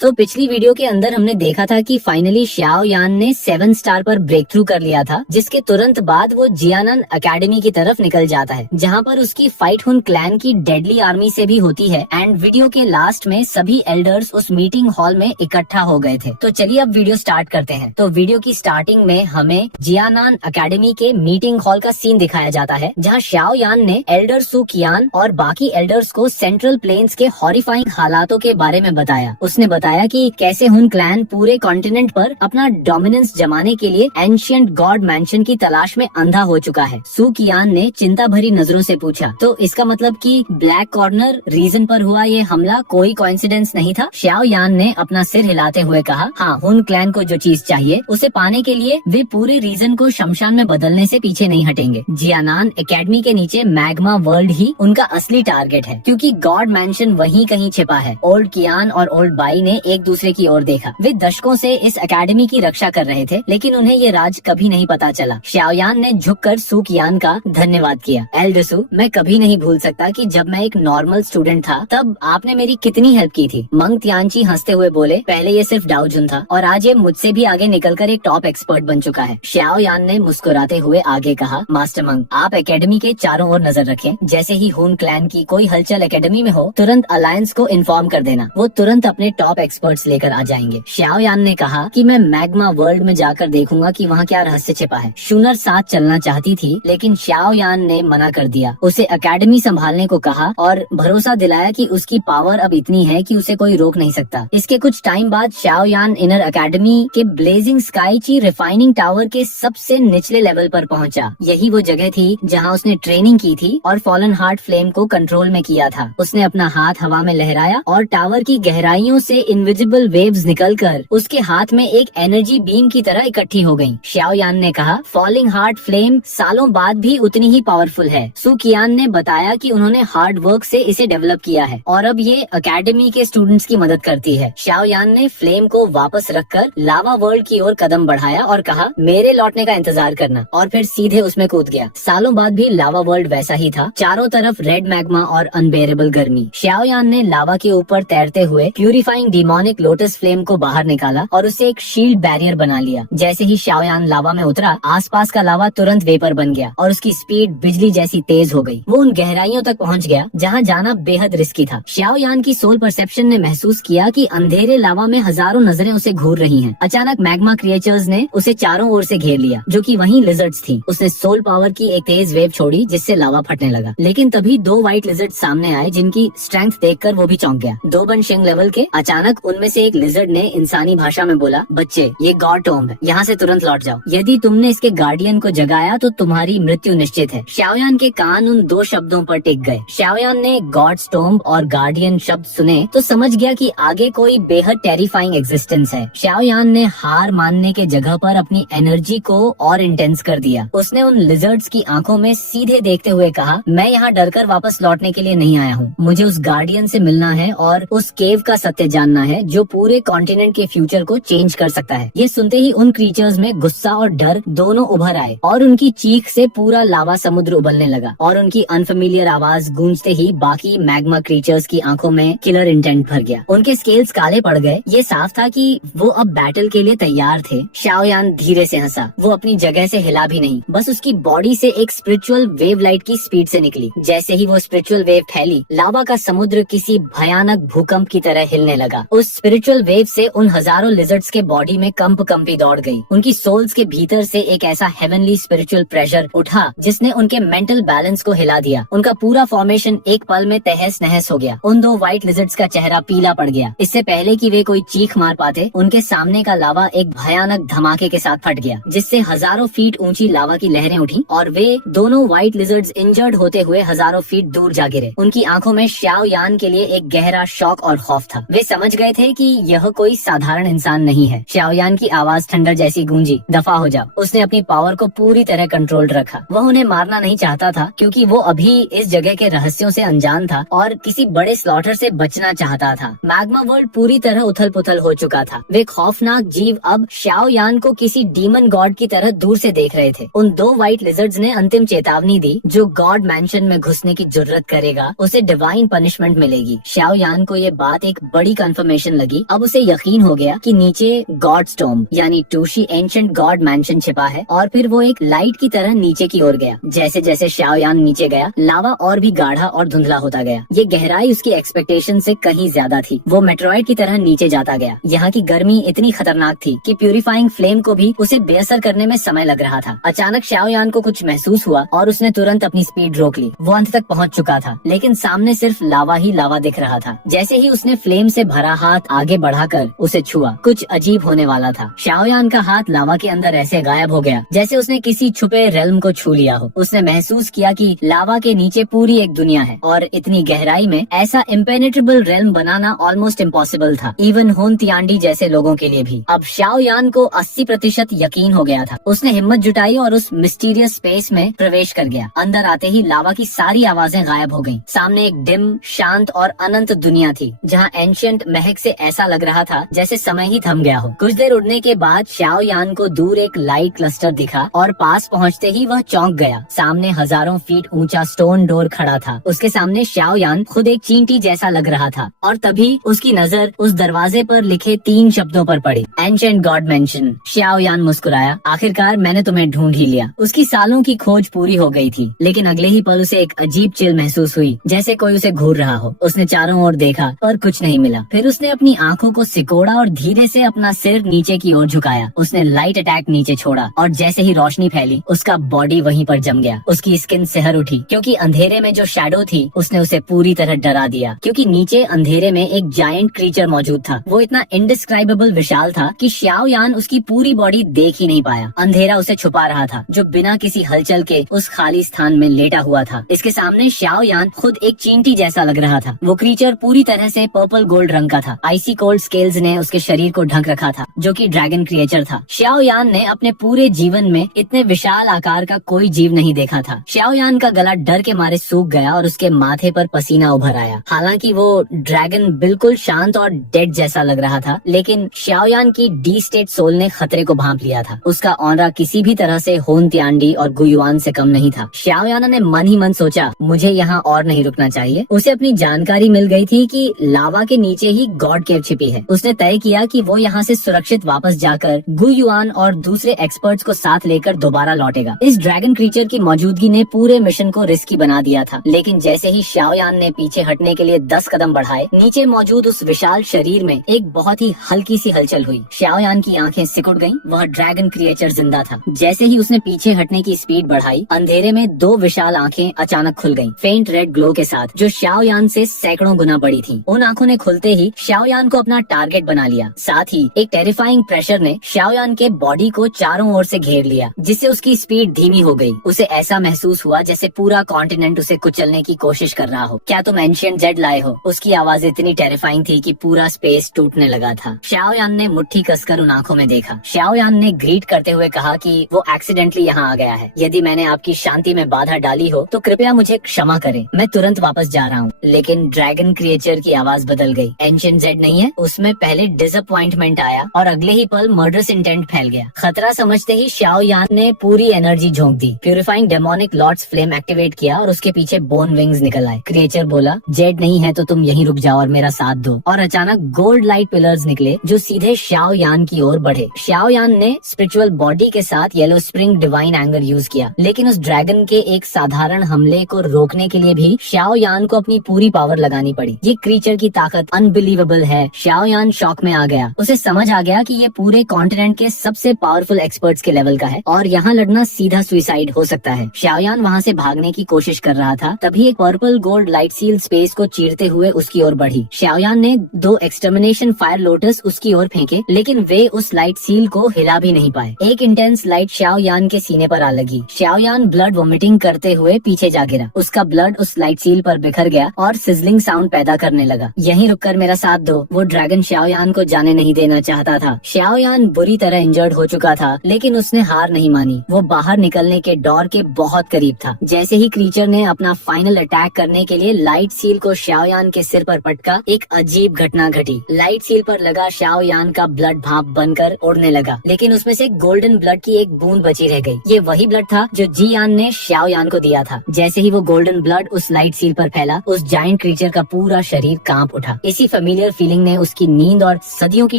तो पिछली वीडियो के अंदर हमने देखा था कि फाइनली श्याओ यान ने 7 स्टार पर ब्रेक थ्रू कर लिया था, जिसके तुरंत बाद वो जियानन एकेडमी की तरफ निकल जाता है, जहाँ पर उसकी फाइट हुन क्लैन की डेडली आर्मी से भी होती है। एंड वीडियो के लास्ट में सभी एल्डर्स उस मीटिंग हॉल में इकट्ठा हो गए थे। तो चलिए अब वीडियो स्टार्ट करते हैं। तो वीडियो की स्टार्टिंग में हमें जियानन एकेडमी के मीटिंग हॉल का सीन दिखाया जाता है, जहाँ श्याओ यान ने एल्डर सू कियान और बाकी एल्डर्स को सेंट्रल प्लेन्स के हॉरिफाइंग हालातों के बारे में बताया। उसने बताया कि कैसे हुन क्लैन पूरे कॉन्टिनेंट पर अपना डोमिनेंस जमाने के लिए एंशिएंट गॉड मैंशन की तलाश में अंधा हो चुका है। सू कियान ने चिंता भरी नजरों से पूछा, तो इसका मतलब कि ब्लैक कॉर्नर रीजन पर हुआ ये हमला कोई कोइंसिडेंस नहीं था? श्याओ यान ने अपना सिर हिलाते हुए कहा, हाँ, हुन क्लैन को जो चीज चाहिए उसे पाने के लिए वे पूरे रीजन को शमशान में बदलने से पीछे नहीं हटेंगे। जियानन एकेडमी के नीचे मैग्मा वर्ल्ड ही उनका असली टारगेट है, क्योंकि गॉड मैंशन वहीं कहीं छिपा है। ओल्ड कियान और ओल्ड बाई ने एक दूसरे की ओर देखा। वे दशकों से इस एकेडमी की रक्षा कर रहे थे, लेकिन उन्हें ये राज कभी नहीं पता चला। श्याओयान ने झुककर सू कियान का धन्यवाद किया। एल्डर सू, मैं कभी नहीं भूल सकता कि जब मैं एक नॉर्मल स्टूडेंट था तब आपने मेरी कितनी हेल्प की थी। मंग तियानची हंसते हुए बोले, पहले ये सिर्फ डाउजुन था और आज ये मुझसे भी आगे निकलकर एक टॉप एक्सपर्ट बन चुका है। श्याओयान ने मुस्कुराते हुए आगे कहा, मास्टर मंग, आप एकेडमी के चारों ओर नजर रखें। जैसे ही हुन क्लैन की कोई हलचल एकेडमी में हो, तुरंत अलायंस को इन्फॉर्म कर देना। वो तुरंत अपने टॉप एक्सपर्ट्स लेकर आ जाएंगे। श्याओ यान ने कहा कि मैं मैग्मा वर्ल्ड में जाकर देखूंगा कि वहाँ क्या रहस्य छिपा है। शूनर साथ चलना चाहती थी, लेकिन श्याओ यान ने मना कर दिया। उसे एकेडमी संभालने को कहा और भरोसा दिलाया कि उसकी पावर अब इतनी है कि उसे कोई रोक नहीं सकता। इसके कुछ टाइम बाद श्याओ यान इनर एकेडमी के ब्लेजिंग स्काई ची रिफाइनिंग टावर के सबसे निचले लेवल पर पहुंचा। यही वो जगह थी जहां उसने ट्रेनिंग की थी और फॉलन हार्ट फ्लेम को कंट्रोल में किया था। उसने अपना हाथ हवा में लहराया और टावर की गहराइयों से इनविजिबल वेव्स निकलकर उसके हाथ में एक एनर्जी बीम की तरह इकट्ठी हो गयी। श्याओ यान ने कहा, फॉलिंग हार्ट फ्लेम सालों बाद भी उतनी ही पावरफुल है। सू कियान ने बताया कि उन्होंने हार्ड वर्क से इसे डेवलप किया है और अब ये एकेडमी के स्टूडेंट्स की मदद करती है। श्याओ यान ने फ्लेम को वापस रखकर लावा वर्ल्ड की ओर कदम बढ़ाया और कहा, मेरे लौटने का इंतजार करना, और फिर सीधे उसमें कूद गया। सालों बाद भी लावा वर्ल्ड वैसा ही था, चारों तरफ रेड मैग्मा और अनबेरेबल गर्मी। श्याओ यान ने लावा के ऊपर तैरते हुए प्यूरिफाइंग डिमोनिक लोटस फ्लेम को बाहर निकाला और उसे एक शील्ड बैरियर बना लिया। जैसे ही श्याओयान लावा में उतरा, आसपास का लावा तुरंत वेपर बन गया और उसकी स्पीड बिजली जैसी तेज हो गई। वो उन गहराइयों तक पहुंच गया जहां जाना बेहद रिस्की था। श्याओयान की सोल परसेप्शन ने महसूस किया कि अंधेरे लावा में हजारों नजरें उसे घूर रही हैं। अचानक मैग्मा क्रिएचर्स ने उसे चारों ओर से घेर लिया, जो कि वहीं लिजर्ड्स थी। उसने सोल पावर की एक तेज वेव छोड़ी जिससे लावा फटने लगा, लेकिन तभी 2 व्हाइट लिजर्ड सामने आए जिनकी स्ट्रेंथ देखकर वो भी चौंक गया। 2 बनशिंग लेवल के। अचानक उनमें से एक लिजर्ड ने इंसानी भाषा में बोला, बच्चे, ये गॉड टॉम्ब है, यहाँ से तुरंत लौट जाओ। यदि तुमने इसके गार्डियन को जगाया तो तुम्हारी मृत्यु निश्चित है। श्याओयान के कान उन 2 शब्दों पर टिक गए। श्याओयान ने गॉड्स टॉम्ब और गार्डियन शब्द सुने तो समझ गया कि आगे कोई बेहद टेरिफाइंग एग्जिस्टेंस है। श्याओयान ने हार मानने के जगह पर अपनी एनर्जी को और इंटेंस कर दिया। उसने उन लिजर्ड्स की आंखों में सीधे देखते हुए कहा, मैं यहाँ डरकर वापस लौटने के लिए नहीं आया हूँ। मुझे उस गार्डियन से मिलना है और उस केव का सत्य जानना है जो पूरे कॉन्टिनेंट के फ्यूचर को चेंज कर सकता है। ये सुनते ही उन क्रीचर्स में गुस्सा और डर दोनों उभर आए और उनकी चीख से पूरा लावा समुद्र उबलने लगा और उनकी अनफेमिलियर आवाज गूंजते ही बाकी मैग्मा क्रीचर्स की आंखों में किलर इंटेंट भर गया। उनके स्केल्स काले पड़ गए। ये साफ था कि वो अब बैटल के लिए तैयार थे। श्याओयान धीरे से हंसा। वो अपनी जगह से हिला भी नहीं, बस उसकी बॉडी से एक स्पिरिचुअल वेव लाइट की स्पीड से निकली। जैसे ही वो स्पिरिचुअल वेव फैली, लावा का समुद्र किसी भयानक भूकंप की तरह हिलने लगा। उस स्पिरिचुअल वेव से उन हजारों लिजर्ड्स के बॉडी में कंपी दौड़ गई। उनकी सोल्स के भीतर से एक ऐसा हेवनली स्पिरिचुअल प्रेशर उठा जिसने उनके मेंटल बैलेंस को हिला दिया। उनका पूरा फॉर्मेशन एक पल में तहस नहस हो गया। उन 2 व्हाइट लिजर्ड्स का चेहरा पीला पड़ गया। इससे पहले कि वे कोई चीख मार पाते, उनके सामने का लावा एक भयानक धमाके के साथ फट गया, जिससे हजारों फीट ऊंची लावा की लहरें उठी और वे दोनों व्हाइट लिजर्ड्स इंजर्ड होते हुए हजारों फीट दूर जा गिरे। उनकी आंखों में श्याओ यान के लिए एक गहरा शौक और खौफ था। वे समझ गए थे कि यह कोई साधारण इंसान नहीं है। श्याओ यान की आवाज ठंडर जैसी गूंजी, दफा हो जाओ। उसने अपनी पावर को पूरी तरह कंट्रोल रखा। वह उन्हें मारना नहीं चाहता था, क्योंकि वो अभी इस जगह के रहस्यों से अनजान था और किसी बड़े स्लॉटर से बचना चाहता था। मैग्मा वर्ल्ड पूरी तरह उथल पुथल हो चुका था। वे खौफनाक जीव अब श्याओ यान को किसी डीमन गॉड की तरह दूर से देख रहे थे। उन 2 व्हाइट लिजर्ड्स ने अंतिम चेतावनी दी, जो गॉड मैंशन में घुसने की जुर्रत करेगा उसे डिवाइन पनिशमेंट मिलेगी। श्याओ यान को ये बात एक बड़ी कंफर्मेशन कंफर्मेशन लगी। अब उसे यकीन हो गया कि नीचे गॉड स्टोम यानी टूशी एंशिएंट गॉड मैंशन छिपा है, और फिर वो एक लाइट की तरह नीचे की ओर गया। जैसे जैसे शाओयान नीचे गया, लावा और भी गाढ़ा और धुंधला होता गया। ये गहराई उसकी एक्सपेक्टेशन से कहीं ज्यादा थी। वो मेट्रॉइड की तरह नीचे जाता गया। यहाँ की गर्मी इतनी खतरनाक थी कि प्यूरिफाइंग फ्लेम को भी उसे बेअसर करने में समय लग रहा था। अचानक शाओयान को कुछ महसूस हुआ और उसने तुरंत अपनी स्पीड रोक ली। वो अंत तक पहुँच चुका था, लेकिन सामने सिर्फ लावा ही लावा दिख रहा था। जैसे ही उसने फ्लेम से भरा हाथ आगे बढ़ाकर उसे छुआ, कुछ अजीब होने वाला था। शाओयान का हाथ लावा के अंदर ऐसे गायब हो गया जैसे उसने किसी छुपे रेल्म को छू लिया हो। उसने महसूस किया कि लावा के नीचे पूरी एक दुनिया है, और इतनी गहराई में ऐसा इम्पेनेट्रेबल रेल्म बनाना ऑलमोस्ट इम्पॉसिबल था, इवन होन तियांडी जैसे लोगों के लिए भी। अब शाओयान को 80% यकीन हो गया था। उसने हिम्मत जुटाई और उस मिस्टीरियस स्पेस में प्रवेश कर गया। अंदर आते ही लावा की सारी आवाजें गायब हो गईं। सामने एक डिम, शांत और अनंत दुनिया थी, जहाँ एंशिएंट महक से ऐसा लग रहा था जैसे समय ही थम गया हो। कुछ देर उड़ने के बाद शाओयान को दूर एक लाइट क्लस्टर दिखा, और पास पहुँचते ही वह चौंक गया। सामने हजारों फीट ऊंचा स्टोन डोर खड़ा था। उसके सामने शाओयान खुद एक चींटी जैसा लग रहा था, और तभी उसकी नजर उस दरवाजे पर लिखे 3 शब्दों पर पड़ी, एंशिएंट गॉड मेंशन। शाओयान मुस्कुराया, आखिरकार मैंने तुम्हें ढूंढ ही लिया। उसकी सालों की खोज पूरी हो गई थी, लेकिन अगले ही पल उसे एक अजीब चिल महसूस हुई, जैसे कोई उसे घूर रहा हो। उसने चारों ओर देखा पर कुछ नहीं मिला। फिर उसने अपनी आंखों को सिकोड़ा और धीरे से अपना सिर नीचे की ओर झुकाया। उसने लाइट अटैक नीचे छोड़ा, और जैसे ही रोशनी फैली, उसका बॉडी वहीं पर जम गया। उसकी स्किन सिहर उठी, क्योंकि अंधेरे में जो शैडो थी उसने उसे पूरी तरह डरा दिया। क्योंकि नीचे अंधेरे में एक जायंट क्रीचर मौजूद था। वो इतना इंडिस्क्राइबेबल विशाल था कि शाओयान उसकी पूरी बॉडी देख ही नहीं पाया। अंधेरा उसे छुपा रहा था, जो बिना किसी हलचल के उस खाली स्थान में लेटा हुआ था। इसके सामने शाओयान खुद एक चींटी जैसा लग रहा था। वो क्रीचर पूरी तरह से पर्पल गोल्ड रंग का था। आइसी कोल्ड स्केल्स ने उसके शरीर को ढक रखा था, जो कि ड्रैगन क्रिएचर था। शाओयान ने अपने पूरे जीवन में इतने विशाल आकार का कोई जीव नहीं देखा था। शाओयान का गला डर के मारे सूख गया और उसके माथे पर पसीना उभर आया। हालांकि वो ड्रैगन बिल्कुल शांत और डेड जैसा लग रहा था, लेकिन शाओयान की डी स्टेट सोल ने खतरे को भांप लिया था। उसका ऑनरा किसी भी तरह से होन तियांडी और गुयुआन से कम नहीं था। शाओयान ने मन ही मन सोचा, मुझे यहाँ और नहीं रुकना चाहिए। उसे अपनी जानकारी मिल गई थी कि लावा के नीचे ही गॉड केव छिपी है। उसने तय किया कि वो यहाँ से सुरक्षित वापस जाकर गुयुआन और दूसरे एक्सपर्ट्स को साथ लेकर दोबारा लौटेगा। इस ड्रैगन क्रीचर की मौजूदगी ने पूरे मिशन को रिस्की बना दिया था, लेकिन जैसे ही शाओयान ने पीछे हटने के लिए 10 कदम बढ़ाए, नीचे मौजूद उस विशाल शरीर में एक बहुत ही हल्की सी हलचल हुई। शाओयान की आंखें सिकुड़ गईं। वह ड्रैगन क्रिएचर जिंदा था। जैसे ही उसने पीछे हटने की स्पीड बढ़ाई, अंधेरे में 2 विशाल आंखें अचानक खुल गईं, फेंट रेड ग्लो के साथ, जो शाओयान से सैकड़ों गुना बड़ी थी। उन आंखों ने खुलते ही शाओयान को अपना टारगेट बना लिया। साथ ही एक टेरिफाइंग प्रेशर ने शाओयान के बॉडी को चारों ओर से घेर लिया, जिससे उसकी स्पीड धीमी हो गई। उसे ऐसा महसूस हुआ जैसे पूरा कॉन्टिनेंट उसे कुचलने की कोशिश कर रहा हो। क्या तुम एंशिएंट जेड लाए हो? उसकी आवाज इतनी टेरिफाइंग थी कि पूरा स्पेस टूटने लगा था। शाओयान ने मुट्ठी कसकर उन आंखों में देखा। शाओयान ने ग्रीट करते हुए कहा कि वो एक्सीडेंटली यहाँ आ गया है। यदि मैंने आपकी शांति में बाधा डाली हो तो कृपया मुझे क्षमा करें, मैं तुरंत वापस जा रहा हूँ। लेकिन ड्रैगन क्रिएचर की आवाज बदल गई। एंशिएंट जेड नहीं है? उसमें पहले डिसअपॉइंटमेंट आया और अगले ही पल मर्डरस इंटेंट फैल गया। खतरा समझते ही शाओयान ने पूरी एनर्जी झोंक दी। Purifying demonic lords flame activate किया और उसके पीछे बोन विंग्स निकल आए। क्रिएचर बोला, जेड नहीं है तो तुम यहीं रुक जाओ और मेरा साथ दो। और अचानक गोल्ड लाइट पिलर्स निकले जो सीधे शाओयान की ओर बढ़े। शाओयान ने स्पिरिचुअल बॉडी के साथ yellow spring divine anger use किया, लेकिन उस ड्रैगन के एक साधारण हमले को रोकने के लिए भी शाओयान को अपनी पूरी पावर लगानी पड़ी। ये क्रीचर की ताकत अनबिलीवेबल है। शाओयान शॉक में आ गया। उसे समझ आ गया कि ये पूरे कॉन्टिनेंट के सबसे पावरफुल एक्सपर्ट्स के लेवल का है और यहाँ लड़ना सीधा सुसाइड हो सकता है। शाओयान वहाँ से भागने की कोशिश कर रहा था, तभी एक purple gold light seal space को चीरते हुए उसकी ओर बढ़ी। शाओयान ने 2 एक्सटर्मिनेशन फायर लोटस उसकी ओर फेंके, लेकिन वे उस लाइट सील को हिला भी नहीं पाए। एक इंटेंस लाइट शाओयान के सीने पर आ लगी। शाओयान ब्लड वोमिटिंग करते हुए पीछे जा गिरा। उसका ब्लड उस लाइट सील पर बिखर गया और सिजलिंग साउंड पैदा करने लगा। यहीं रुककर मेरा साथ दो। वो ड्रैगन शाओयान को जाने नहीं देना चाहता था। शाओयान बुरी तरह इंजर्ड हो चुका था, लेकिन उसने हार नहीं मानी। वो बाहर निकलने के डोर के बहुत करीब था। जैसे ही क्रीचर ने अपना फाइनल अटैक करने के लिए लाइट सील को शाओयान के सिर पर पटका, एक अजीब घटना घटी। लाइट सील पर लगा शाओयान का ब्लड भाप बनकर उड़ने लगा, लेकिन उसमें से गोल्डन ब्लड की एक बूंद बची रह गई। ये वही ब्लड था जो जियान ने शाओयान को दिया था। जैसे ही वो गोल्डन ब्लड उस लाइट सील पर फैला, उस जायंट क्रीचर का पूरा शरीर कांप उठा। इसी फेमिलियर फेलियर फीलिंग ने उसकी नींद और सदियों की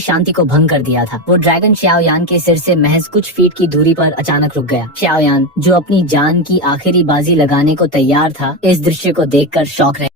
शांति को भंग कर दिया था। वो ड्रैगन श्याओ यान के सिर से महज कुछ फीट की दूरी पर अचानक रुक गया। श्याओ यान, जो अपनी जान की आखिरी बाजी लगाने को तैयार था, इस दृश्य को देखकर शॉक रह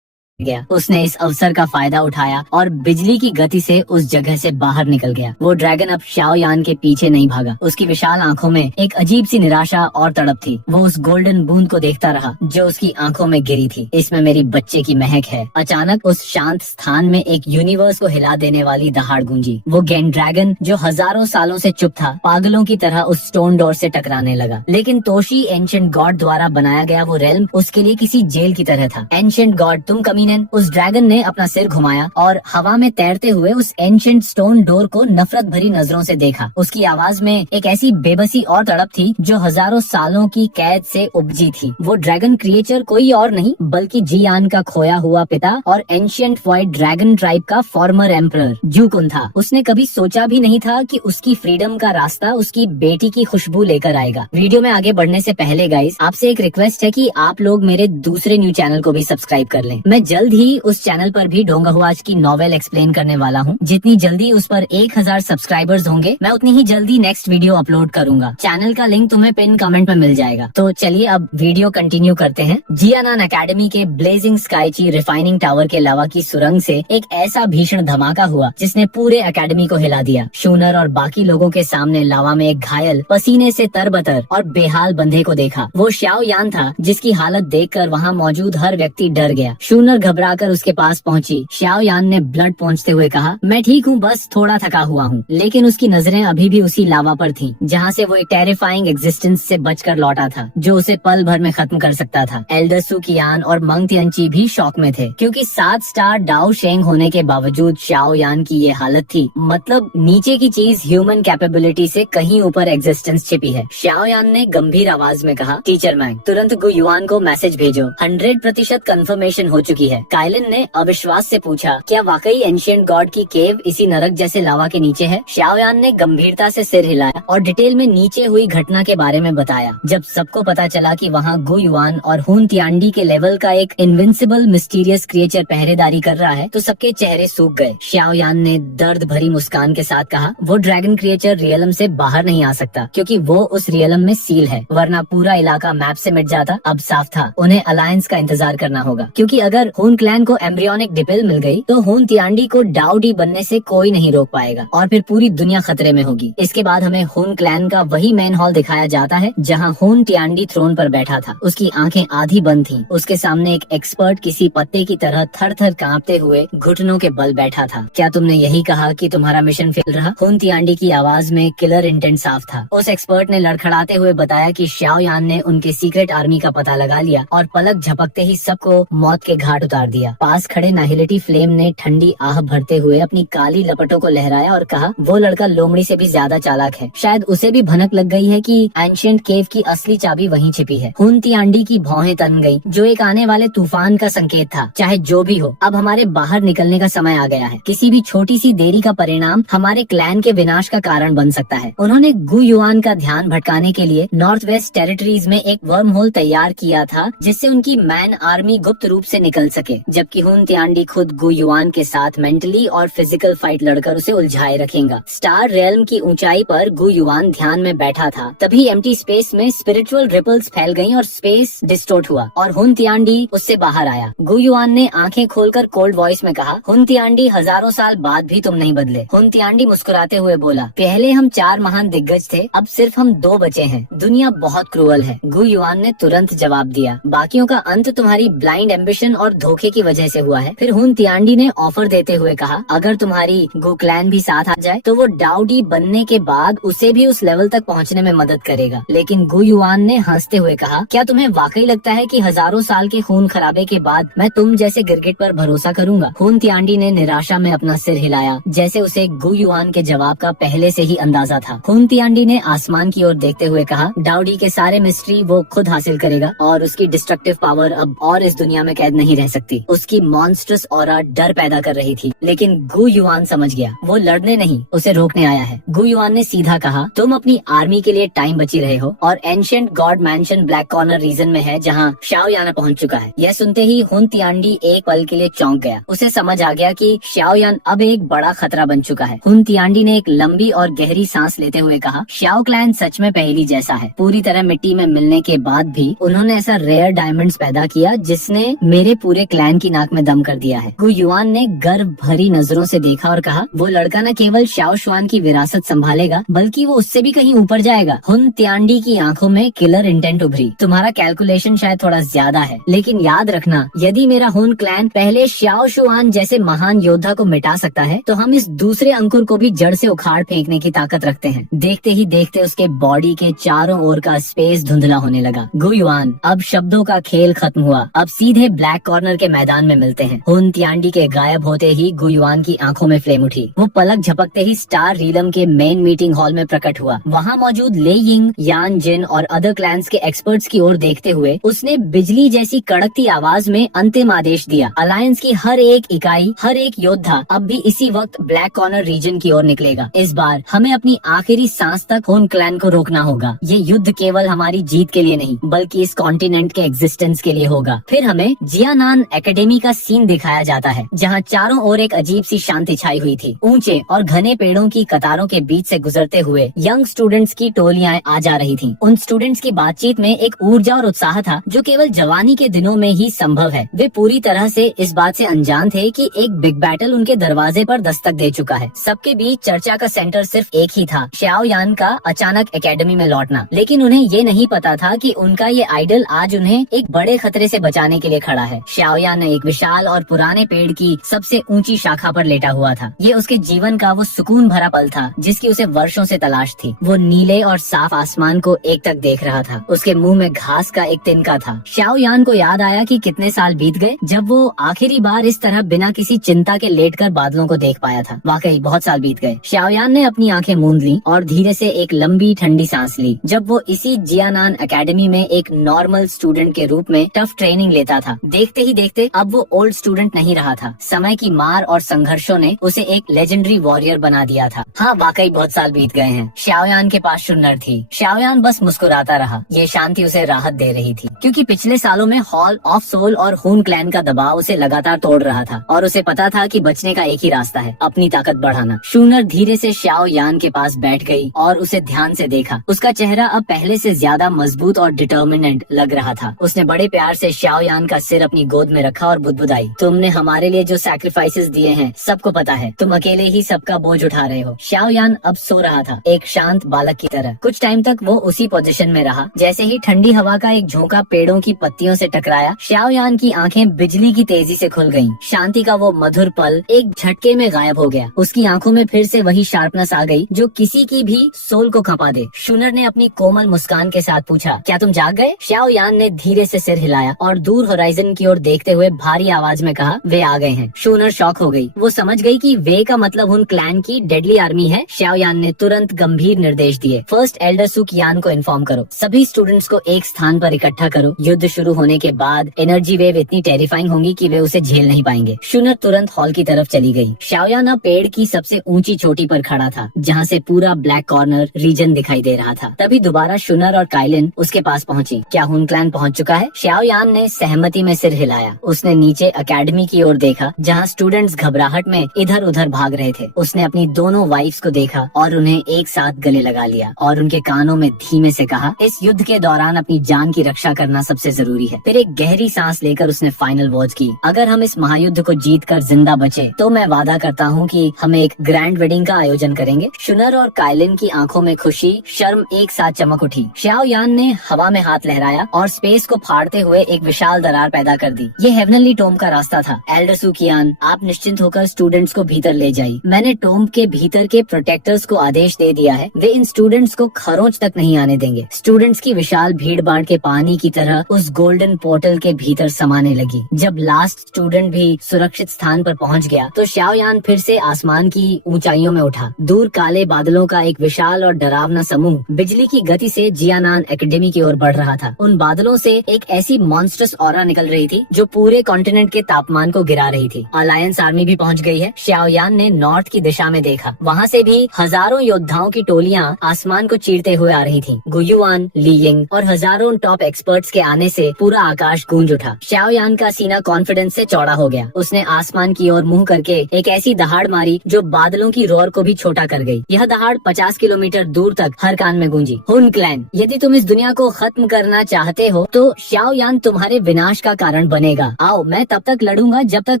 गया। उसने इस अवसर का फायदा उठाया और बिजली की गति से उस जगह से बाहर निकल गया। वो ड्रैगन अब श्याओ यान के पीछे नहीं भागा। उसकी विशाल आंखों में एक अजीब सी निराशा और तड़प थी। वो उस गोल्डन बूंद को देखता रहा जो उसकी आंखों में गिरी थी। इसमें मेरी बच्चे की महक है। अचानक उस शांत स्थान में एक यूनिवर्स को हिला देने वाली दहाड़ गूंजी। वो गेंड ड्रैगन, जो हजारों सालों से चुप था, पागलों की तरह उस स्टोन डोर से टकराने लगा। लेकिन तोशी एंशिएंट गॉड द्वारा बनाया गया वो रेल्म उसके लिए किसी जेल की तरह था। एंशिएंट गॉड, तुम कमीने! उस ड्रैगन ने अपना सिर घुमाया और हवा में तैरते हुए उस एंशिएंट स्टोन डोर को नफरत भरी नजरों से देखा। उसकी आवाज में एक ऐसी बेबसी और तड़प थी जो हजारों सालों की कैद से उपजी थी। वो ड्रैगन क्रिएचर कोई और नहीं बल्कि जियान का खोया हुआ पिता और एंशिएंट व्हाइट ड्रैगन ट्राइब का फॉर्मर एम्परर जूकुन था। उसने कभी सोचा भी नहीं था कि उसकी फ्रीडम का रास्ता उसकी बेटी की खुशबू लेकर आएगा। वीडियो में आगे बढ़ने से पहले गाइस, आपसे एक रिक्वेस्ट है कि आप लोग मेरे दूसरे न्यू चैनल को भी सब्सक्राइब कर लें। मैं जल्द ही उस चैनल पर भी डोंगहुआज की नॉवेल एक्सप्लेन करने वाला हूँ। जितनी जल्दी उस पर 1000 सब्सक्राइबर्स होंगे, मैं उतनी ही जल्दी नेक्स्ट वीडियो अपलोड करूंगा। चैनल का लिंक तुम्हें पिन कमेंट में मिल जाएगा। तो चलिए अब वीडियो कंटिन्यू करते हैं। जियानान एकेडमी के ब्लेजिंग स्काईची रिफाइनिंग टावर के लावा की सुरंग से एक ऐसा भीषण धमाका हुआ जिसने पूरे एकेडमी को हिला दिया। शूनर और बाकी लोगों के सामने लावा में एक घायल, पसीने से तरबतर और बेहाल बंधे को देखा। वो श्याओ यान था जिसकी हालत देखकर वहाँ मौजूद हर व्यक्ति डर गया। शूनर घबराकर उसके पास पहुंची। श्याओ यान ने ब्लड पहुंचते हुए कहा, मैं ठीक हूँ, बस थोड़ा थका हुआ हूँ। लेकिन उसकी नजरें अभी भी उसी लावा पर थीं, जहाँ से वो एक टेरिफाइंग एग्जिस्टेंस से बचकर लौटा था जो उसे पल भर में खत्म कर सकता था। एल्डर सू कियान और मंग तियनची भी शॉक में थे क्योंकि 7 स्टार डाओ शेंग होने के बावजूद श्याओ यान की ये हालत थी। मतलब नीचे की चीज ह्यूमन कैपेबिलिटी से कहीं ऊपर एग्जिस्टेंस छिपी है। श्याओ यान ने गंभीर आवाज में कहा, टीचर मैंग, तुरंत गु युआन को मैसेज भेजो। 100% कंफर्मेशन हो चुकी है। काइलिन ने अविश्वास से पूछा, क्या वाकई एंशिएंट गॉड की केव इसी नरक जैसे लावा के नीचे है? श्याओ यान ने गंभीरता से सिर हिलाया और डिटेल में नीचे हुई घटना के बारे में बताया। जब सबको पता चला कि वहाँ गु युआन और हुन तियांडी के लेवल का एक इनविंसिबल मिस्टीरियस क्रिएचर पहरेदारी कर रहा है तो सबके चेहरे सूख गए। श्याओ यान ने दर्द भरी मुस्कान के साथ कहा, वो ड्रैगन क्रिएचर रियलम से बाहर नहीं आ सकता क्योंकि वो उस रियलम में सील है, वरना पूरा इलाका मैप से मिट जाता। अब साफ था, उन्हें अलायंस का इंतजार करना होगा क्योंकि अगर हुन क्लैन को एम्ब्रियोनिक डिपिल मिल गई तो हुन तियांडी को डाउडी बनने से कोई नहीं रोक पाएगा और फिर पूरी दुनिया खतरे में होगी। इसके बाद हमें हुन क्लैन का वही मेन हॉल दिखाया जाता है जहाँ हुन तियांडी थ्रोन पर बैठा था। उसकी आंखें आधी बंद थीं। उसके सामने एक एक्सपर्ट किसी पत्ते की तरह थर थर कांपते हुए घुटनों के बल बैठा था। क्या तुमने यही कहा कि तुम्हारा मिशन फेल रहा? हुन तियांडी की आवाज में किलर इंटेंट साफ था। उस एक्सपर्ट ने लड़खड़ाते हुए बताया कि श्याओ यान ने उनके सीक्रेट आर्मी का पता लगा लिया और पलक झपकते ही सबको मौत के घाट उतार दिया। पास खड़े नाहिलिटी फ्लेम ने ठंडी आह भरते हुए अपनी काली लपटों को लहराया और कहा, वो लड़का लोमड़ी से भी ज्यादा चालाक है। शायद उसे भी भनक लग गई है कि एंशिएंट केव की असली चाबी वहीं छिपी है। हुन तियांडी की भौहें तन गई, जो एक आने वाले तूफान का संकेत था। चाहे जो भी हो, अब हमारे बाहर निकलने का समय आ गया है। किसी भी छोटी सी देरी का परिणाम हमारे क्लैन के विनाश का कारण बन सकता है। उन्होंने गु युआन का ध्यान भटकाने के लिए नॉर्थ वेस्ट टेरिटरीज में एक वर्म होल तैयार किया था जिससे उनकी मैन आर्मी गुप्त रूप से निकल सके, जबकि हुन तियांडी खुद गु युआन के साथ मेंटली और फिजिकल फाइट लड़कर उसे उलझाए रखेगा। स्टार रेल्म की ऊंचाई पर गु युआन ध्यान में बैठा था। तभी एम्प्टी स्पेस में स्पिरिचुअल रिपल्स फैल गईं और स्पेस डिस्टोर्ट हुआ और हुन तियांडी उससे बाहर आया। गु युआन ने आंखें खोलकर कोल्ड वॉइस में कहा, हुन तियांडी, हजारों साल बाद भी तुम नहीं बदले। हुन तियांडी मुस्कुराते हुए बोला, पहले हम 4 महान दिग्गज थे, अब सिर्फ हम 2 बचे हैं। दुनिया बहुत क्रूअल है। गु युआन ने तुरंत जवाब दिया, बाकियों का अंत तुम्हारी ब्लाइंड एम्बिशन और धोखे की वजह से हुआ है। फिर हुन तियांडी ने ऑफर देते हुए कहा, अगर तुम्हारी गु क्लैन भी साथ आ जाए तो वो डाउडी बनने के बाद उसे भी उस लेवल तक पहुंचने में मदद करेगा। लेकिन गु युआन ने हंसते हुए कहा, क्या तुम्हें वाकई लगता है कि हजारों साल के खून खराबे के बाद मैं तुम जैसे गिरगिट पर भरोसा करूंगा? हुन तियांडी ने निराशा में अपना सिर हिलाया, जैसे उसे गु युआन के जवाब का पहले से ही अंदाजा था। हुन तियांडी ने आसमान की ओर देखते हुए कहा, डाउडी के सारे मिस्ट्री वो खुद हासिल करेगा और उसकी डिस्ट्रक्टिव पावर अब और इस दुनिया में कैद नहीं रह सकती। उसकी मॉन्स्टरस ऑरा डर पैदा कर रही थी, लेकिन गु युआन समझ गया वो लड़ने नहीं उसे रोकने आया है। गु युआन ने सीधा कहा, तुम अपनी आर्मी के लिए टाइम बची रहे हो और ancient god mansion black corner region में है जहाँ शाओ यान पहुंच चुका है। यह सुनते ही हुन तियांडी एक पल के लिए चौंक गया। उसे समझ आ गया कि शाओ यान अब एक बड़ा खतरा बन चुका है। हुन तियांडी ने एक लंबी और गहरी सांस लेते हुए कहा, शाओ क्लैन सच में पहेली जैसा है। पूरी तरह मिट्टी में मिलने के बाद भी उन्होंने ऐसा रेयर डायमंड्स पैदा किया जिसने मेरे पूरे क्लैन की नाक में दम कर दिया है। गु युआन ने गर्व भरी नजरों से देखा और कहा, वो लड़का न केवल शाओ शुआन की विरासत संभालेगा बल्कि वो उससे भी कहीं ऊपर जाएगा। हुन तियांडी की आंखों में किलर इंटेंट उभरी। तुम्हारा कैलकुलेशन शायद थोड़ा ज्यादा है, लेकिन याद रखना यदि मेरा हुन क्लैन पहले शाओ शुआन जैसे महान योद्धा को मिटा सकता है तो हम इस दूसरे अंकुर को भी जड़ से उखाड़ फेंकने की ताकत रखते हैं। देखते ही देखते उसके बॉडी के चारों ओर का स्पेस धुंधला होने लगा। गु युआन, अब शब्दों का खेल खत्म हुआ, अब सीधे ब्लैक कॉर्नर के मैदान में मिलते हैं। हुन तियांडी के गायब होते ही गु युआन की आंखों में फ्लेम उठी। वो पलक झपकते ही स्टार रीलम के मेन मीटिंग हॉल में प्रकट हुआ। वहाँ मौजूद ले यिंग, यान जिन और अदर क्लैंस के एक्सपर्ट्स की ओर देखते हुए उसने बिजली जैसी कड़कती आवाज में अंतिम आदेश दिया, अलायंस की हर एक इकाई, हर एक योद्धा अब भी इसी वक्त ब्लैक कॉर्नर रीजन की ओर निकलेगा। इस बार हमें अपनी आखिरी सांस तक हुन क्लैन को रोकना होगा। ये युद्ध केवल हमारी जीत के लिए नहीं बल्कि इस कॉन्टिनेंट के एग्जिस्टेंस के लिए होगा। फिर हमें जियानान एकेडमी का सीन दिखाया जाता है जहाँ चारों ओर एक अजीब सी शांति छाई हुई थी। ऊंचे और घने पेड़ों की कतारों के बीच से गुजरते हुए यंग स्टूडेंट्स की टोलियां आ जा रही थीं। उन स्टूडेंट्स की बातचीत में एक ऊर्जा और उत्साह था जो केवल जवानी के दिनों में ही संभव है। वे पूरी तरह से इस बात से अनजान थे कि एक बिग बैटल उनके दरवाजे पर दस्तक दे चुका है। सबके बीच चर्चा का सेंटर सिर्फ एक ही था, शाओ यान का अचानक एकेडमी में लौटना। लेकिन उन्हें ये नहीं पता था कि उनका ये आइडल आज उन्हें एक बड़े खतरे से बचाने के लिए खड़ा है। शाओ यान एक विशाल और पुराने पेड़ की सबसे ऊंची शाखा पर लेटा हुआ था। ये उसके जीवन का वो सुकून भरा पल था जिसकी उसे वर्षों से तलाश थी। वो नीले और साफ आसमान को एकटक देख रहा था। उसके मुंह में घास का एक तिनका था। शाओ यान को याद आया कि कितने साल बीत गए जब वो आखिरी बार इस तरह बिना किसी चिंता के लेटकर बादलों को देख पाया था। वाकई बहुत साल बीत गए। शाओ यान ने अपनी आंखें मूंद ली और धीरे से एक लंबी ठंडी सांस ली। जब वो इसी जियानान एकेडमी में एक नॉर्मल स्टूडेंट के रूप में टफ ट्रेनिंग लेता था, देखते ही देखते अब वो ओल्ड स्टूडेंट नहीं रहा था। समय की मार और संघर्षों ने उसे एक लेजेंडरी वॉरियर बना दिया था। हाँ, वाकई बहुत साल बीत गए हैं। शाओ यान के पास शुन्नर थी। शाओ यान बस मुस्कुराता रहा। ये शांति उसे राहत दे रही थी क्योंकि पिछले सालों में हॉल ऑफ सोल और हुन क्लैन का दबाव उसे लगातार तोड़ रहा था और उसे पता था कि बचने का एक ही रास्ता है, अपनी ताकत बढ़ाना। शुन्नर धीरे से शाओ यान के पास बैठ गई और उसे ध्यान से देखा। उसका चेहरा अब पहले से ज्यादा मजबूत और डिटर्मिनेंट लग रहा था। उसने बड़े प्यार से शाओ यान का सिर अपनी गोद में रखा और बुदबुदाई, तुमने हमारे लिए जो सैक्रिफाइसेस दिए हैं सबको पता है। तुम अकेले ही सबका बोझ उठा रहे हो। शाओ यान अब सो रहा था, एक शांत बालक की तरह। कुछ टाइम तक वो उसी पोजीशन में रहा। जैसे ही ठंडी हवा का एक झोंका पेड़ों की पत्तियों से टकराया, शाओ यान की आंखें बिजली की तेजी से खुल गईं। शांति का वो मधुर पल एक झटके में गायब हो गया। उसकी आंखों में फिर से वही शार्पनेस आ गई जो किसी की भी सोल को खपा दे। शुनर ने अपनी कोमल मुस्कान के साथ पूछा, क्या तुम जाग गए? शाओ यान ने धीरे से सिर हिलाया और दूर होराइजन की ओर देखते हुए भारी आवाज में कहा, वे आ गए हैं। शुनर शॉक हो गई। वो समझ गई कि वे का मतलब उन क्लैन की डेडली आर्मी है। शाओ यान ने तुरंत गंभीर निर्देश दिए, फर्स्ट एल्डर सुक यान को इन्फॉर्म करो, सभी स्टूडेंट्स को एक स्थान पर इकट्ठा करो। युद्ध शुरू होने के बाद एनर्जी वेव इतनी टेरिफाइंग होंगी कि वे उसे झेल नहीं पाएंगे। शुनर तुरंत हॉल की तरफ चली गई। शाओ यान अब पेड़ की सबसे ऊंची चोटी पर खड़ा था जहाँ से पूरा ब्लैक कॉर्नर रीजन दिखाई दे रहा था। तभी दोबारा शुनर और काइलिन उसके पास पहुंची। क्या हुन क्लैन पहुंच चुका है? शाओ यान ने सहमति में सिर हिलाया। उसने नीचे एकेडमी की ओर देखा जहाँ स्टूडेंट्स घबराहट में इधर उधर भाग रहे थे। उसने अपनी दोनों वाइफ्स को देखा और उन्हें एक साथ गले लगा लिया और उनके कानों में धीमे से कहा, इस युद्ध के दौरान अपनी जान की रक्षा करना सबसे जरूरी है। फिर एक गहरी सांस लेकर उसने फाइनल वर्ड्स की, अगर हम इस महायुद्ध को जीत कर जिंदा बचे तो मैं वादा करता हूँ कि हम एक ग्रैंड वेडिंग का आयोजन करेंगे। शुनर और काइलिन की आंखों में खुशी शर्म एक साथ चमक उठी। शाओ यान ने हवा में हाथ लहराया और स्पेस को फाड़ते हुए एक विशाल दरार पैदा कर दी। ये हेवनली टोम का रास्ता था। एल्डर सुकियान, आप निश्चिंत होकर स्टूडेंट्स को भीतर ले जाइए। मैंने टोम के भीतर के प्रोटेक्टर्स को आदेश दे दिया है, वे इन स्टूडेंट्स को खरोंच तक नहीं आने देंगे। स्टूडेंट्स की विशाल भीड़ बाढ़ के पानी की तरह उस गोल्डन पोर्टल के भीतर समाने लगी। जब लास्ट स्टूडेंट भी सुरक्षित स्थान पर पहुंच गया तो शाओ यान फिर से आसमान की ऊंचाइयों में उठा। दूर काले बादलों का एक विशाल और डरावना समूह बिजली की गति से जियानान एकेडमी की ओर बढ़ रहा था। उन बादलों से एक ऐसी मॉन्स्टरस ऑरा निकल रही थी जो जो पूरे कॉन्टिनेंट के तापमान को गिरा रही थी। अलायंस आर्मी भी पहुंच गई है। श्याओयान ने नॉर्थ की दिशा में देखा, वहाँ से भी हजारों योद्धाओं की टोलियां आसमान को चीरते हुए आ रही थी। गुयुआन, ली यिंग और हजारों टॉप एक्सपर्ट्स के आने से पूरा आकाश गूंज उठा। श्याओयान का सीना कॉन्फिडेंस से चौड़ा हो गया। उसने आसमान की ओर मुंह करके एक ऐसी दहाड़ मारी जो बादलों की रोर को भी छोटा कर गई। यह दहाड़ 50 किलोमीटर दूर तक हर कान में गूंजी। हुन क्लैन, यदि तुम इस दुनिया को खत्म करना चाहते हो तो श्याओयान तुम्हारे विनाश का कारण बनेगा। आओ, मैं तब तक लड़ूंगा जब तक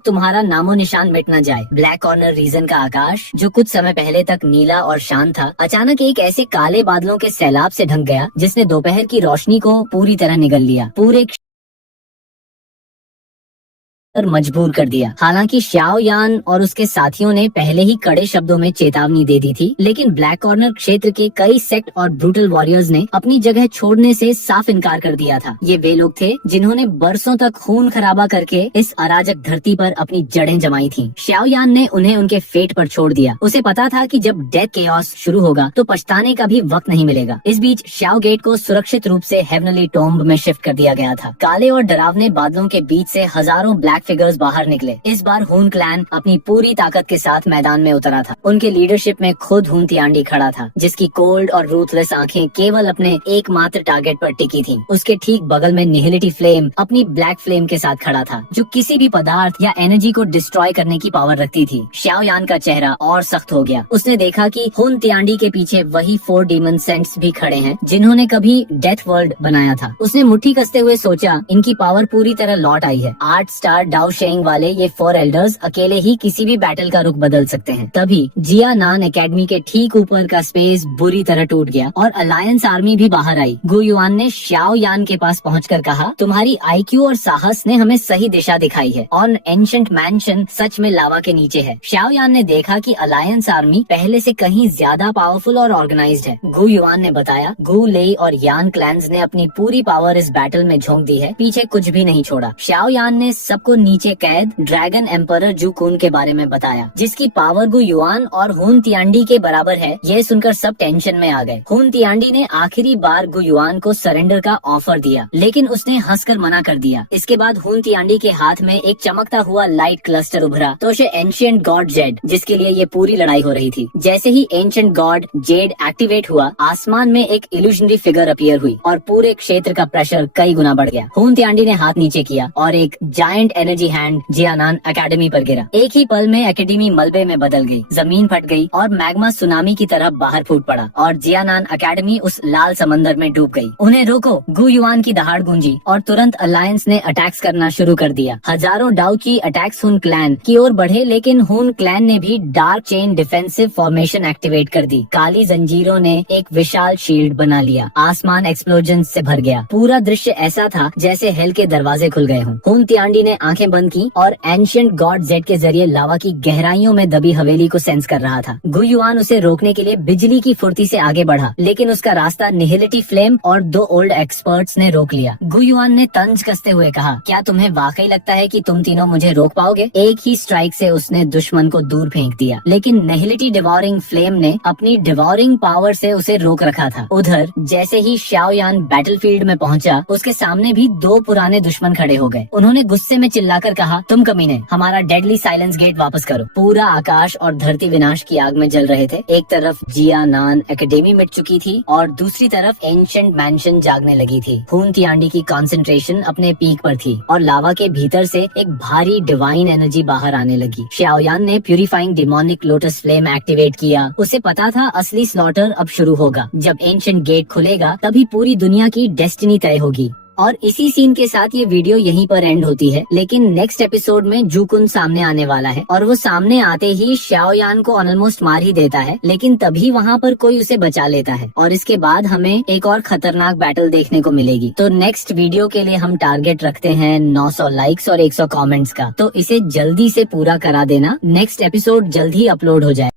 तुम्हारा नामो निशान मिट न जाए। ब्लैक कॉर्नर रीजन का आकाश, जो कुछ समय पहले तक नीला और शांत था, अचानक एक ऐसे काले बादलों के सैलाब से ढक गया जिसने दोपहर की रोशनी को पूरी तरह निगल लिया, पूरे और मजबूर कर दिया। हालांकि श्याओयान और उसके साथियों ने पहले ही कड़े शब्दों में चेतावनी दे दी थी, लेकिन ब्लैक कॉर्नर क्षेत्र के कई सेक्ट और ब्रूटल वॉरियर्स ने अपनी जगह छोड़ने से साफ इनकार कर दिया था। ये वे लोग थे जिन्होंने बरसों तक खून खराबा करके इस अराजक धरती पर अपनी जड़ें जमाई थीं। श्याओयान ने उन्हें उनके फेट पर छोड़ दिया। उसे पता था कि जब डेथ केओस शुरू होगा तो पछताने का भी वक्त नहीं मिलेगा। इस बीच श्याओ गेट को सुरक्षित रूप से हेवनली टॉम्ब में शिफ्ट कर दिया गया था। काले और डरावने बादलों के बीच से हजारों ब्लैक फिगर्स बाहर निकले। इस बार हुन क्लैन अपनी पूरी ताकत के साथ मैदान में उतरा था। उनके लीडरशिप में खुद हुन तियांडी खड़ा था, जिसकी कोल्ड और रूथलेस आंखें केवल अपने एकमात्र टारगेट पर टिकी थीं। उसके ठीक बगल में निहिलिटी फ्लेम अपनी ब्लैक फ्लेम के साथ खड़ा था, जो किसी भी पदार्थ या एनर्जी को डिस्ट्रॉय करने की पावर रखती थी। श्याओयान का चेहरा और सख्त हो गया। उसने देखा कि हुन तियांडी के पीछे वही 4 डीमन सेंट्स भी खड़े हैं जिन्होंने कभी डेथ वर्ल्ड बनाया था। उसने मुट्ठी कसते हुए सोचा, इनकी पावर पूरी तरह लौट आई है। 8 स्टार डाउ शेंग वाले ये 4 एल्डर्स अकेले ही किसी भी बैटल का रुख बदल सकते हैं। तभी जियानान एकेडमी के ठीक ऊपर का स्पेस बुरी तरह टूट गया और अलायंस आर्मी भी बाहर आई। गुयुआन ने श्याओयान के पास पहुंचकर कहा, तुम्हारी आईक्यू और साहस ने हमें सही दिशा दिखाई है और एंशिएंट मैंशन सच में लावा के नीचे है। श्याओयान ने देखा कि अलायंस आर्मी पहले से कहीं ज्यादा पावरफुल और ऑर्गेनाइज्ड है। गुयुआन ने बताया, गु, लेई और यान क्लैंस ने अपनी पूरी पावर इस बैटल में झोंक दी है, पीछे कुछ भी नहीं छोड़ा। श्याओयान ने सबको नीचे कैद ड्रैगन एम्परर जू कुन के बारे में बताया, जिसकी पावर गुयुआन और हुन तियांडी के बराबर है। यह सुनकर सब टेंशन में आ गए। हुन तियांडी ने आखिरी बार गुयुआन को सरेंडर का ऑफर दिया, लेकिन उसने हंसकर मना कर दिया। इसके बाद हुन तियांडी के हाथ में एक चमकता हुआ लाइट क्लस्टर उभरा तो उसे एंशिएंट गॉड जेड, जिसके लिए ये पूरी लड़ाई हो रही थी। जैसे ही एंशिएंट गॉड जेड एक्टिवेट हुआ, आसमान में एक इल्यूजनरी फिगर अपीयर हुई और पूरे क्षेत्र का प्रेशर कई गुना बढ़ गया। हुन तियांडी ने हाथ नीचे किया और एक जायंट एनर्जी हैंड जियानान एकेडमी पर गिरा। एक ही पल में एकेडमी मलबे में बदल गई, जमीन फट गई और मैग्मा सुनामी की तरह बाहर फूट पड़ा और जियानान एकेडमी उस लाल समंदर में डूब गई। उन्हें रोको, गुयुआन की दहाड़ गूंजी और तुरंत अलायंस ने अटैक्स करना शुरू कर दिया। हजारों डाउ की अटैक्स हुन क्लैन की ओर बढ़े, लेकिन हुन क्लैन ने भी dark chain defensive formation activate कर दी। काली जंजीरों ने एक विशाल शील्ड बना लिया। आसमान एक्सप्लोजन से भर गया। पूरा दृश्य ऐसा था जैसे हेल के दरवाजे खुल गए हों। हुन तियांडी ने आंखें बंद की और एंशिएंट गॉड जेड के जरिए लावा की गहराइयों में दबी हवेली को सेंस कर रहा था। गुयुआन उसे रोकने के लिए बिजली की फुर्ती से आगे बढ़ा, लेकिन उसका रास्ता निहिलिटी फ्लेम और 2 ओल्ड एक्सपर्ट्स ने रोक लिया। गुयुआन ने तंज कसते हुए कहा, क्या तुम्हें वाकई लगता है कि तुम तीनों मुझे रोक पाओगे? एक ही स्ट्राइक से उसने दुश्मन को दूर फेंक दिया, लेकिन निहिलिटी डिवॉरिंग फ्लेम ने अपनी डिवॉरिंग पावर से उसे रोक रखा था। उधर जैसे ही श्याओयान बैटलफील्ड में पहुंचा, उसके सामने भी 2 पुराने दुश्मन खड़े हो गए। उन्होंने गुस्से में चिल्लाकर कहा, तुम कमीने, हमारा डेडली साइलेंस गेट वापस करो। पूरा आकाश और धरती विनाश की आग में जल रहे थे। एक तरफ जियानान एकेडमी मिट चुकी थी और दूसरी तरफ एंशिएंट मैंशन जागने लगी थी। हुन तियांडी की कंसंट्रेशन अपने पीक पर थी और लावा के भीतर से एक भारी डिवाइन एनर्जी बाहर आने लगी। श्याओयान ने purifying demonic lotus flame activate किया। उसे पता था असली स्लॉटर अब शुरू होगा। जब एंशिएंट गेट खुलेगा तभी पूरी दुनिया की डेस्टिनी तय होगी। और इसी सीन के साथ ये वीडियो यहीं पर एंड होती है, लेकिन नेक्स्ट एपिसोड में जू कुन सामने आने वाला है और वो सामने आते ही श्याओयान को ऑलमोस्ट मार ही देता है, लेकिन तभी वहाँ पर कोई उसे बचा लेता है और इसके बाद हमें एक और खतरनाक बैटल देखने को मिलेगी। तो नेक्स्ट वीडियो के लिए हम टारगेट रखते हैं 900 लाइक्स और 100 कमेंट्स का, तो इसे जल्दी से पूरा करा देना। नेक्स्ट एपिसोड जल्द ही अपलोड हो जाए।